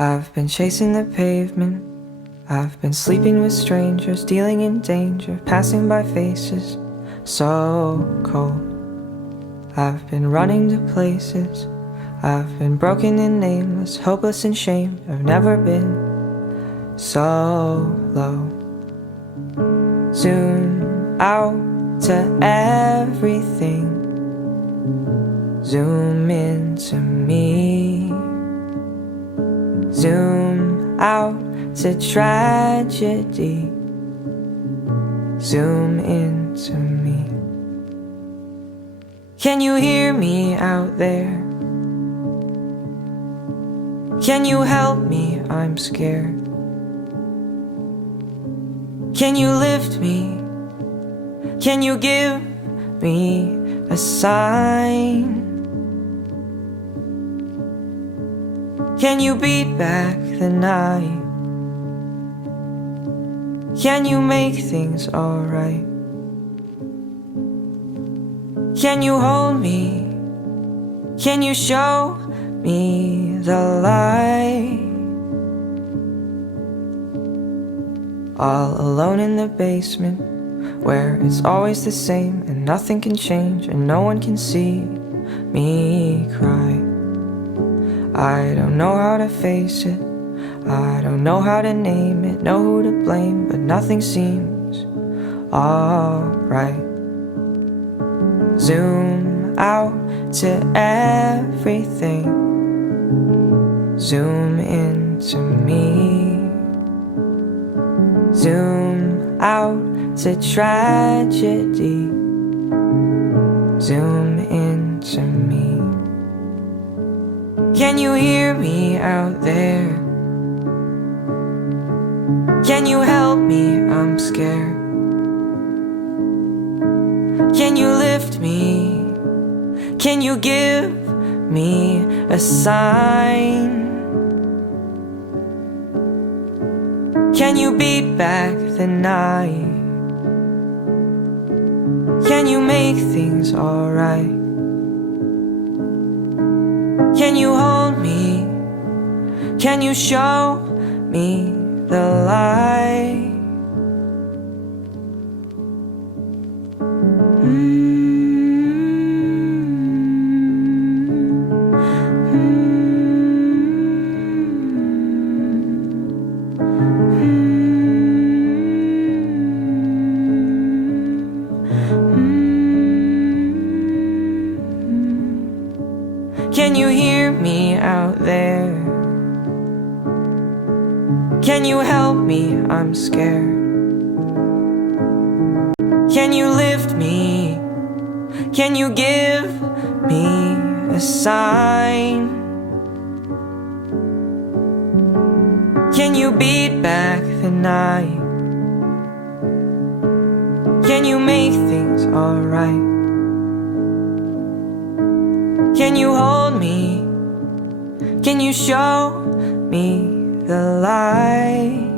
I've been chasing the pavement, I've been sleeping with strangers, dealing in danger, passing by faces so cold. I've been running to places, I've been broken and nameless, hopeless and shamed. I've never been so low. Zoom out to everything, zoom into me. Zoom out to tragedy, zoom into me. Can you hear me out there? Can you help me? I'm scared. Can you lift me? Can you give me a sign? Can you beat back the night? Can you make things alright? Can you hold me? Can you show me the light? All alone in the basement, where it's always the same and nothing can change and no one can see me cry. I don't know how to face it, I don't know how to name it, know who to blame, but nothing seems alright. Zoom out to everything, zoom into me. Zoom out to tragedy, zoom into me. Can you hear me out there? Can you help me? I'm scared. Can you lift me? Can you give me a sign? Can you beat back the night? Can you make things alright? Can you hold me? Can you show me the light? Can you hear me out there? Can you help me? I'm scared. Can you lift me? Can you give me a sign? Can you beat back the night? Can you make things alright? Can you hold me? Can you show me the light?